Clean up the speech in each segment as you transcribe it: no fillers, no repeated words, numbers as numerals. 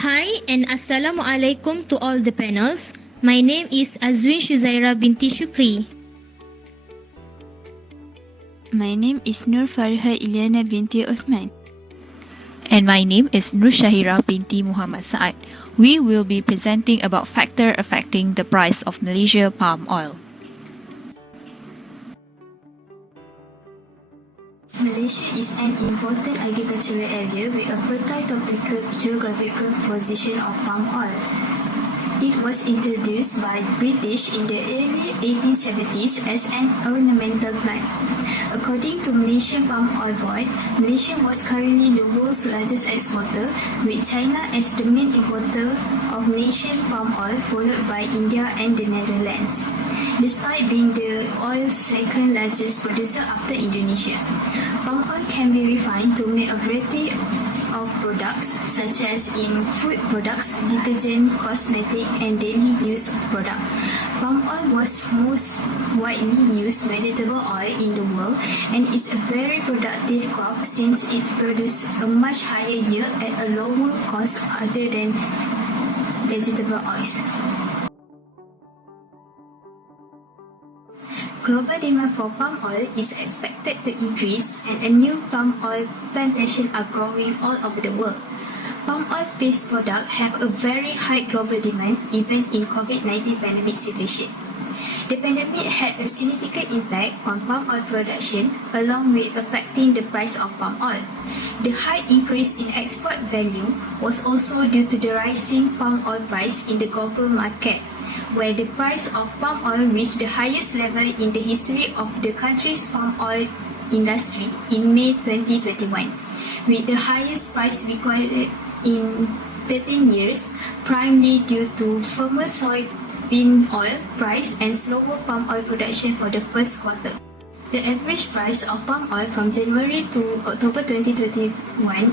Hi and Assalamualaikum to all the panels. My name is Azwin Shuzaira binti Shukri. My name is Nur Fariha Ilyana binti Osman. And my name is Nur Shahira binti Muhammad Saad. We will be presenting about factor affecting the price of Malaysia palm oil. Malaysia is an important agricultural area with a fertile tropical geographical position of palm oil. It was introduced by British in the early 1870s as an ornamental plant. According to Malaysian Palm Oil Board, Malaysia was currently the world's largest exporter, with China as the main importer of Malaysian palm oil, followed by India and the Netherlands. Despite being the oil's second largest producer after Indonesia, palm oil can be refined to make a variety of products such as in food products, detergent, cosmetic and daily use products. Palm oil was most widely used vegetable oil in the world and is a very productive crop since it produces a much higher yield at a lower cost other than vegetable oils. Global demand for palm oil is expected to increase and a new palm oil plantations are growing all over the world. Palm oil-based products have a very high global demand even in COVID-19 pandemic situation. The pandemic had a significant impact on palm oil production along with affecting the price of palm oil. The high increase in export value was also due to the rising palm oil price in the global market, where the price of palm oil reached the highest level in the history of the country's palm oil industry in May 2021, with the highest price recorded in 13 years, primarily due to firmer soybean oil price and slower palm oil production for the first quarter. The average price of palm oil from January to October 2021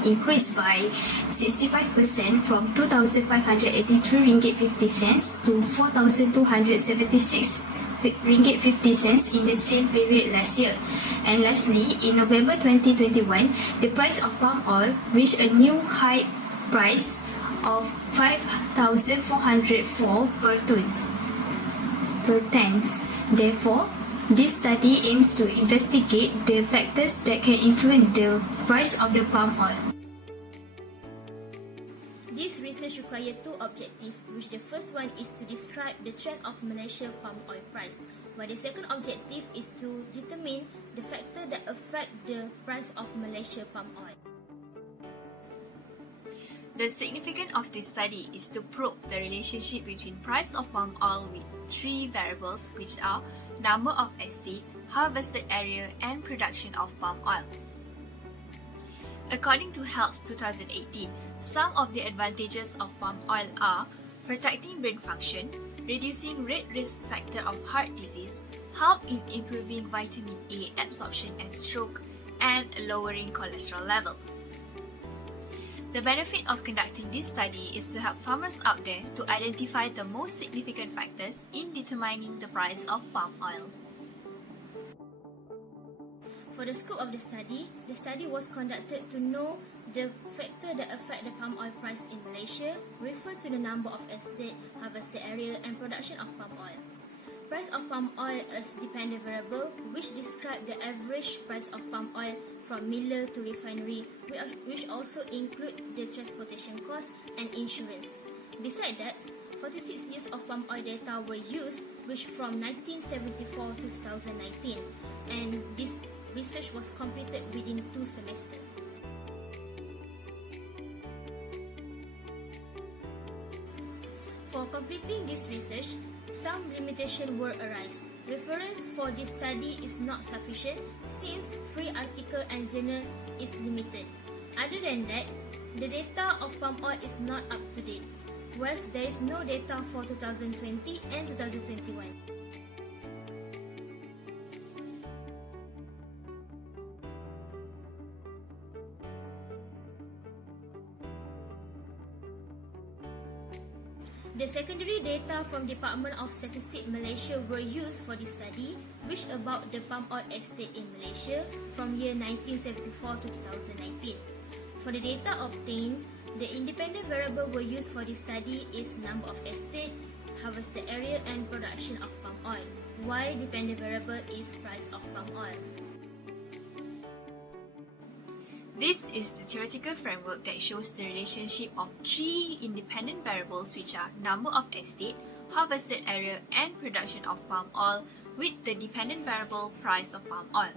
increased by 65% from 2,583 ringgit 50 cents to 4,276 ringgit 50 cents in the same period last year. And lastly, in November 2021, the price of palm oil reached a new high price of 5,404 per tons. Therefore, this study aims to investigate the factors that can influence the price of the palm oil. This research required two objectives, which the first one is to describe the trend of Malaysia palm oil price, while the second objective is to determine the factor that affect the price of Malaysia palm oil. The significance of this study is to probe the relationship between price of palm oil with three variables, which are number of estate, harvested area, and production of palm oil. According to Health 2018, some of the advantages of palm oil are protecting brain function, reducing rate risk factor of heart disease, help in improving vitamin A absorption and stroke, and lowering cholesterol level. The benefit of conducting this study is to help farmers out there to identify the most significant factors in determining the price of palm oil. For the scope of the study was conducted to know the factor that affect the palm oil price in Malaysia, refer to the number of estate, harvested area, and production of palm oil. Price of palm oil is dependent variable, which describe the average price of palm oil from miller to refinery, which also include the transportation cost and insurance. Besides that, 46 years of palm oil data were used, which from 1974 to 2019, and this research was completed within 2 semesters. For completing this research, some limitations will arise. Reference for this study is not sufficient since free article and journal is limited. Other than that, the data of palm oil is not up to date, whilst there is no data for 2020 and 2021. The secondary data from Department of Statistics Malaysia were used for this study, which about the palm oil estate in Malaysia from year 1974 to 2019. For the data obtained, The independent variable we use for this study is number of estate, harvested area and production of palm oil, while dependent variable is price of palm oil. This is the theoretical framework that shows the relationship of three independent variables, which are number of estate, harvested area and production of palm oil, with the dependent variable price of palm oil.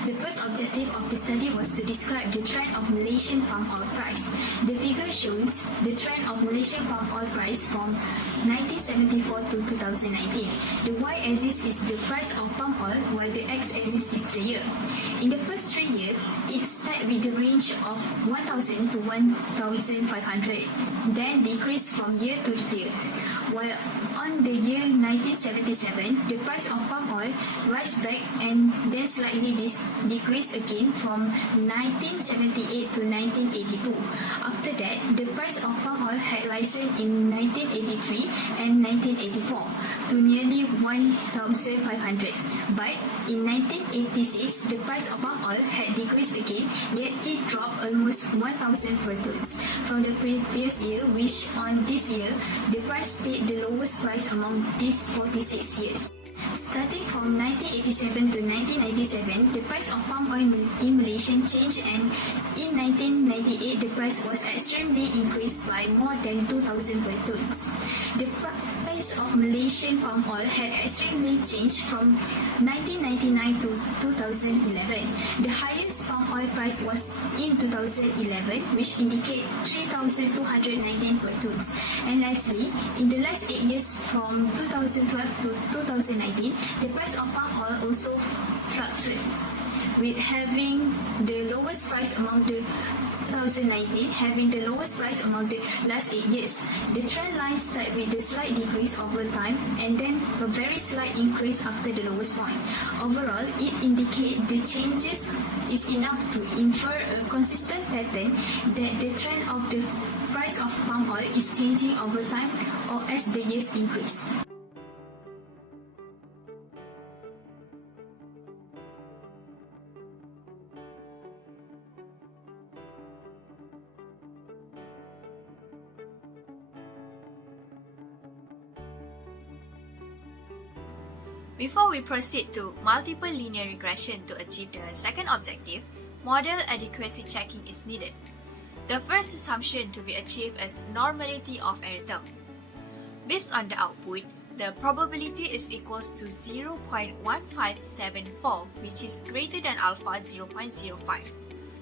The first objective of the study was to describe the trend of Malaysian palm oil price. The figure shows the trend of Malaysian palm oil price from 1974 to 2019. The y-axis is the price of palm oil, while the x-axis is the year. In the first 3 years, it started with the range of 1,000 to 1,500, then decreased from year to year. While on the year 1977, the price of palm oil rise back and then slightly decreased again from 1978 to 1982. After that, the price of palm oil had risen in 1983 and 1984 to nearly 1,500. But in 1986, the price of palm oil had decreased again, yet it dropped almost 1,000 per tons from the previous year, which on this year, the price stayed the lowest price among these 46 years. Starting from 1987 to 1997, the price of palm oil in Malaysia changed, and in 1998, the price was extremely increased by more than 2,000 per tons. The price of Malaysian palm oil had extremely changed from 1999 to 2011. The highest palm oil price was in 2011, which indicate 3,219 per tons. And lastly, in the last 8 years from 2012 to 2019, the price of palm oil also fluctuated, with having the lowest price among the 2019 having the lowest price among the last 8 years. The trend line starts with a slight decrease over time and then a very slight increase after the lowest point. Overall, it indicates the changes is enough to infer a consistent pattern that the trend of the price of palm oil is changing over time or as the years increase. Before we proceed to multiple linear regression to achieve the second objective, model adequacy checking is needed. The first assumption to be achieved is normality of error term. Based on the output, the probability is equals to 0.1574, which is greater than alpha 0.05.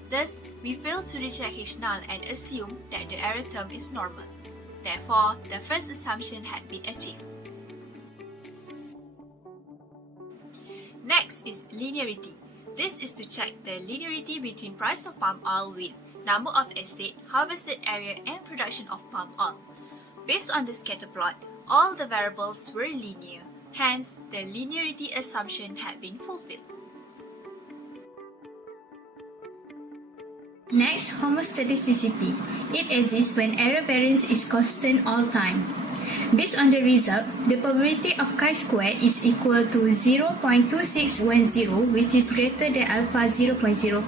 Thus, we fail to reject H null and assume that the error term is normal. Therefore, the first assumption had been achieved. Next is linearity. This is to check the linearity between price of palm oil with number of estate, harvested area, and production of palm oil. Based on the scatter plot, all the variables were linear, hence the linearity assumption had been fulfilled. Next, homoscedasticity. It exists when error variance is constant all time. Based on the result, the probability of chi-squared is equal to 0.2610, which is greater than alpha 0.05.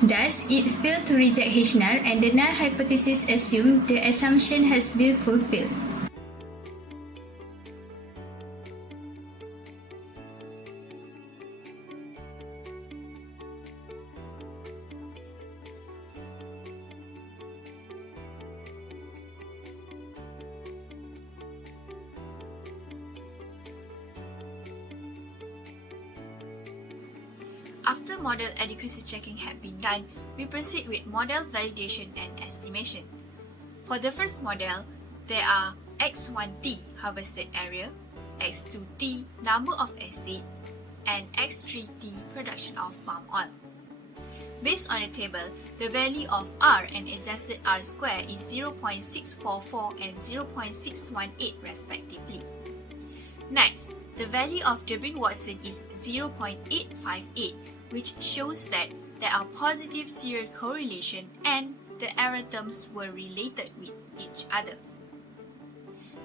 Thus, it failed to reject H null, and the null hypothesis assumed the assumption has been fulfilled. After model adequacy checking had been done, we proceed with model validation and estimation. For the first model, there are x1t harvested area, x2t number of estate, and x3t production of palm oil. Based on the table, the value of R and adjusted R square is 0.644 and 0.618 respectively. Next, the value of Durbin-Watson is 0.858, which shows that there are positive serial correlation and the error terms were related with each other.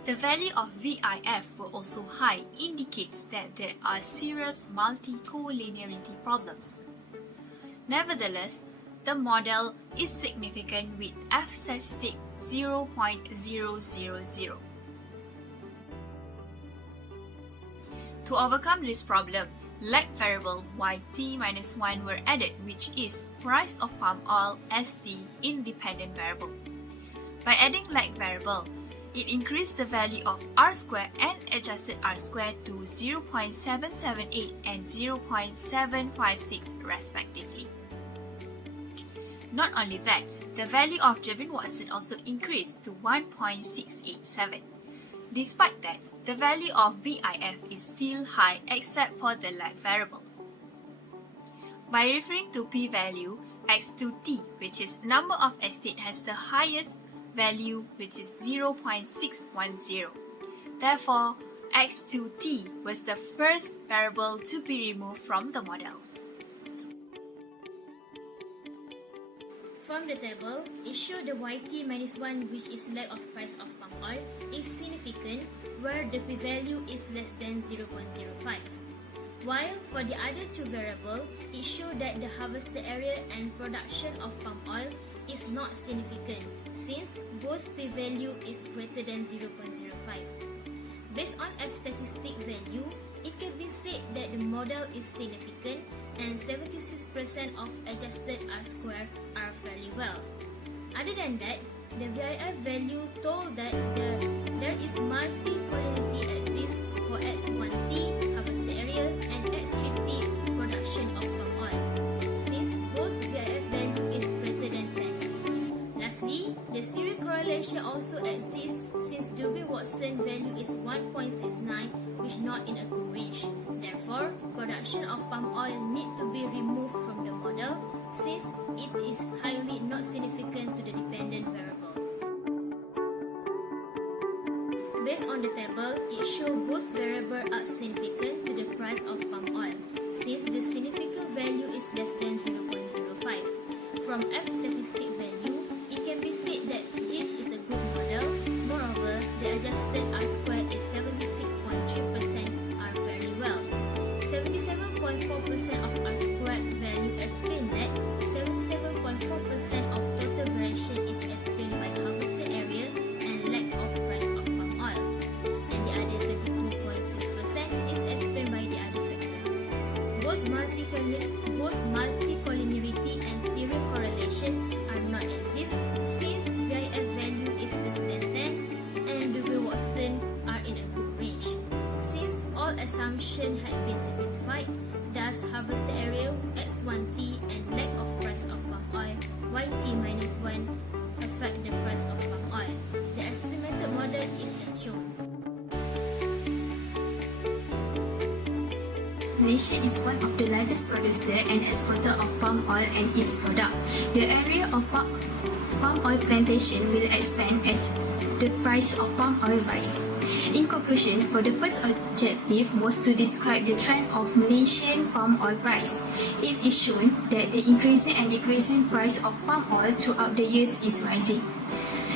The value of VIF were also high, indicates that there are serious multi-collinearity problems. Nevertheless, the model is significant with F statistic 0.000. To overcome this problem, lag variable YT-1 were added, which is price of palm oil as the independent variable. By adding lag variable, it increased the value of R² and adjusted R² to 0.778 and 0.756 respectively. Not only that, the value of Jevin-Watson also increased to 1.687. Despite that, the value of VIF is still high except for the lag variable. By referring to p-value, x2t, which is number of estate, has the highest value, which is 0.610. Therefore, x2t was the first variable to be removed from the model. From the table, it shows the YT-1, which is lag of price of palm oil, is significant where the p-value is less than 0.05. While for the other two variables, it shows that the harvested area and production of palm oil is not significant since both p-value is greater than 0.05. Based on F statistic value, it can be said that the model is significant and 76% of adjusted R² are fairly well. Other than that, the VIF value told that there is multi-collinearity exists for X1T harvested area and X3T production of palm oil, since both VIF value is greater than 10. Lastly, the serial correlation also exists since Jevin-Watson value is 1.69, which not in a good range. Therefore, production of palm oil need to be removed from the model since it is highly not significant to the dependent variable. Based on the table, it shows both variables are significant to the price of palm oil since the significant value is less than 0.05. From F statistic value, it can be said that this is a good model. Moreover, the adjusted R² is 76.3% are very well. 77.4% of R² value explain that 77.4% of total variation is explained by harvested area and lack of price of palm oil, and the other 32.6% is explained by the other factor. Both multi-collinearity and serial correlation are not exist since VIF value is less than 10 and Jevin-Watson are in a good range. Since all assumptions had been satisfied, thus harvested area X1T and lack of price of palm oil YT-1 affect the price of palm oil. The estimated model is as shown. Malaysia is one of the largest producer and exporter of palm oil and its product. The area of palm oil plantation will expand as the price of palm oil rise. In conclusion, for the first objective was to describe the trend of Malaysian palm oil price. It is shown that the increasing and decreasing price of palm oil throughout the years is rising.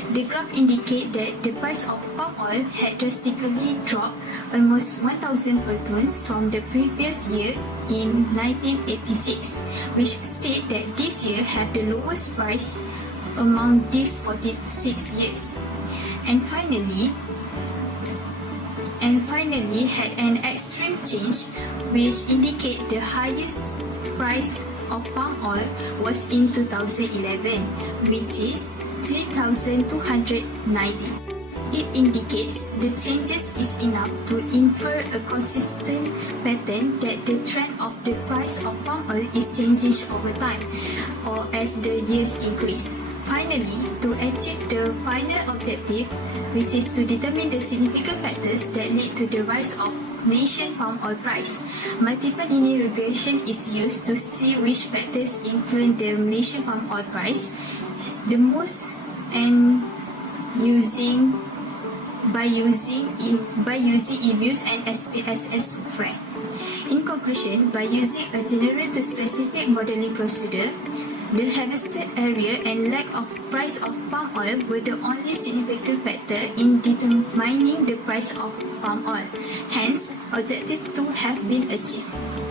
The graph indicates that the price of palm oil had drastically dropped almost 1,000 per tons from the previous year in 1986, which states that this year had the lowest price among these 46 years. And finally had an extreme change, which indicate the highest price of palm oil was in 2011, which is 3,290. It indicates the changes is enough to infer a consistent pattern that the trend of the price of palm oil is changing over time or as the years increase. Finally, to achieve the final objective, which is to determine the significant factors that lead to the rise of Malaysian palm oil price, multiple linear regression is used to see which factors influence the Malaysian palm oil price the most, and by using EBUS and SPSS software. In conclusion, by using a general to specific modeling procedure, the harvested area and lack of price of palm oil were the only significant factor in determining the price of palm oil. Hence, objective 2 have been achieved.